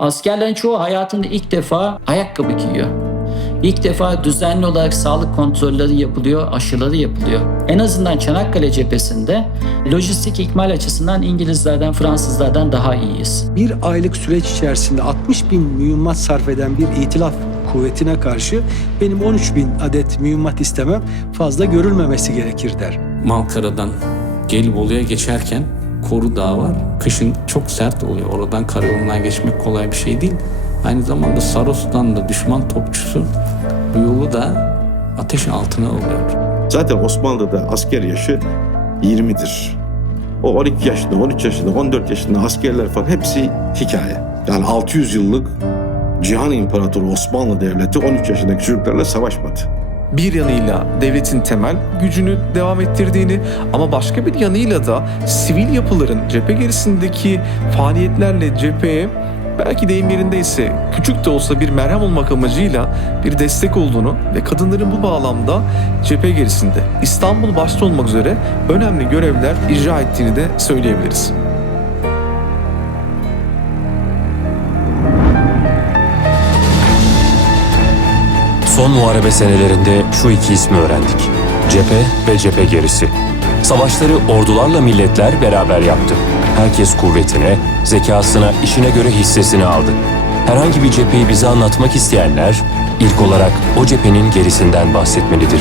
Askerlerin çoğu hayatında ilk defa ayakkabı giyiyor. İlk defa düzenli olarak sağlık kontrolleri yapılıyor, aşıları yapılıyor. En azından Çanakkale cephesinde lojistik ikmal açısından İngilizlerden, Fransızlardan daha iyiyiz. Bir aylık süreç içerisinde 60 bin mühimmat sarf eden bir itilaf kuvvetine karşı benim 13 bin adet mühimmat istemem fazla görülmemesi gerekir der. Malkara'dan Gelibolu'ya geçerken Koru Dağı var. Kışın çok sert oluyor. Oradan karayolundan geçmek kolay bir şey değil. Aynı zamanda Saros'tan da düşman topçusu bu yolu da ateş altına alıyor. Zaten Osmanlı'da asker yaşı 20'dir. O 12 yaşında, 13 yaşında, 14 yaşında askerler falan hepsi hikaye. Yani 600 yıllık Cihan İmparatoru Osmanlı Devleti 13 yaşındaki çocuklarla savaşmadı. Bir yanıyla devletin temel gücünü devam ettirdiğini ama başka bir yanıyla da sivil yapıların cephe gerisindeki faaliyetlerle cepheye belki deyim yerindeyse küçük de olsa bir merhem olmak amacıyla bir destek olduğunu ve kadınların bu bağlamda cephe gerisinde İstanbul başta olmak üzere önemli görevler icra ettiğini de söyleyebiliriz. Son muharebe senelerinde şu iki ismi öğrendik. Cephe ve cephe gerisi. Savaşları ordularla milletler beraber yaptı. Herkes kuvvetine, zekasına, işine göre hissesini aldı. Herhangi bir cepheyi bize anlatmak isteyenler ilk olarak o cephenin gerisinden bahsetmelidir.